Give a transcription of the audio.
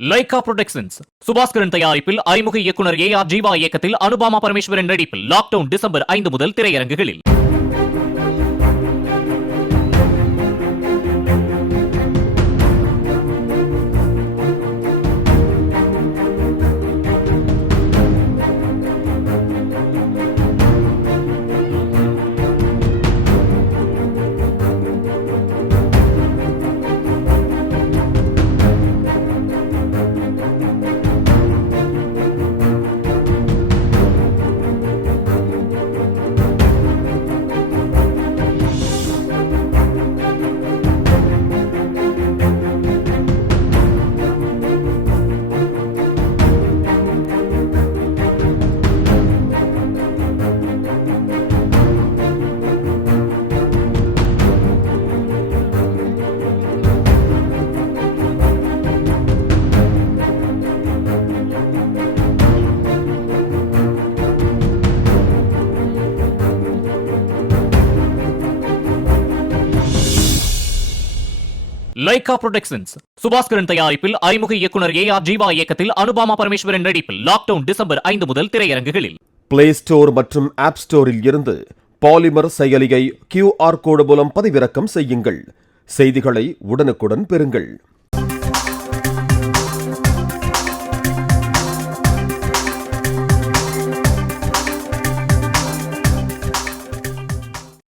Lyca productions Subaskaran தயாரிப்பில் அறிமுக இயக்குனர் ஏ.ஆர். ஜீவா இயக்கத்தில் அனுபாமா பரமேஸ்வரன் நடிப்பில் லாக்டவுன் டிசம்பர் 5 முதல் திரையரங்குகளில். லைகா புரொடக்ஷன்ஸ் சுபாஸ்கரன் தயாரிப்பில் அறிமுக இயக்குனர் ஏ.ஆர். ஜீவா இயக்கத்தில் அனுபாமா பரமேஸ்வரன் நடிப்பில் லாக்டவுன் டிசம்பர் 5 முதல் திரையரங்குகளில். பிளே ஸ்டோர் மற்றும் ஆப் ஸ்டோரில் இருந்து பாலிமர் செயலியை QR கோடு மூலம் பதிவிறக்கம் செய்யுங்கள். செய்திகளை உடனுக்குடன் பெறுங்கள்.